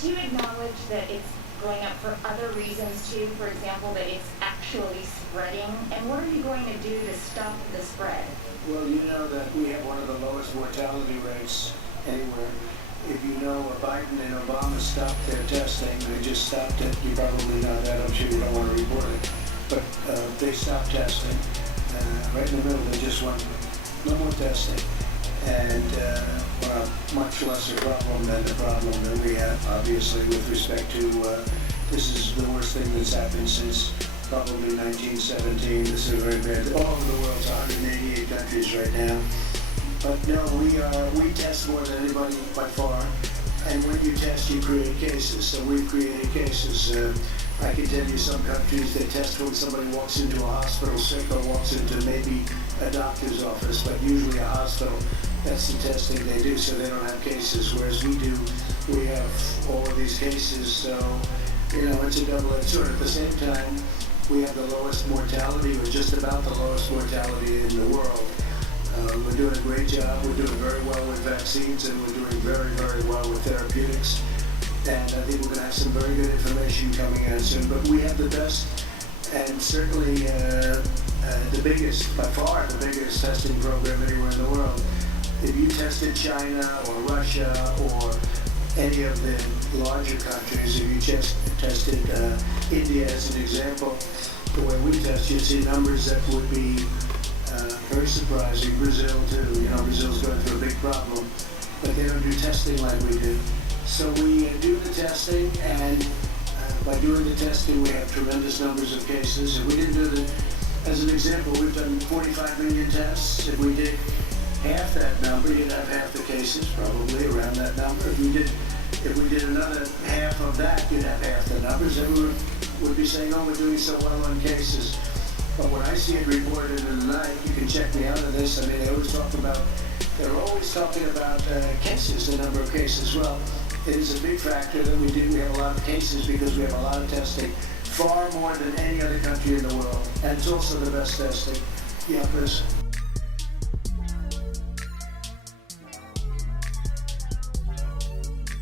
Do you acknowledge that it's going up for other reasons too? For example, that it's actually spreading? And what are you going to do to stop the spread? Well, you know that we have one of the lowest mortality rates anywhere. If you know Biden and Obama stopped their testing, they just stopped it. You probably know that. I'm sure you don't want to report it. But they stopped testing. Right in the middle, they just went, no more testing. And a much lesser problem than the problem that we have, obviously, with respect to this is the worst thing that's happened since probably 1917. This is very bad. All over the world, it's 188 countries right now. But no, we test more than anybody by far. And when you test, you create cases. So we've created cases. I can tell you some countries, they test when somebody walks into a hospital sick or walks into maybe a doctor's office, but usually a hospital. That's the testing they do, so they don't have cases, whereas we do. We have all of these cases, so, it's a double-edged sword. At the same time, we have the lowest mortality, or just about the lowest mortality in the world. We're doing a great job. We're doing very well with vaccines, and we're doing very, very well with therapeutics. And I think we're going to have some very good information coming out soon. But we have the best, and certainly the biggest, by far the biggest testing program anywhere in the world. If you tested China or Russia or any of the larger countries, if you just tested India as an example, the way we test, you'd see numbers that would be very surprising. Brazil too, Brazil's going through a big problem, but they don't do testing like we do. So we do the testing, and by doing the testing, we have tremendous numbers of cases. If we didn't do the, as an example, we've done 45 million tests. If we did half that number, you'd have half the cases, probably around that number. If we did another half of that, you'd have half the numbers. Everyone would be saying, oh, we're doing so well on cases. But when I see it reported in the night, you can check me out of this. I mean, they're always talking about cases, the number of cases. Well, it is a big factor that we do. We have a lot of cases because we have a lot of testing, far more than any other country in the world. And it's also the best testing. Yeah, Chris.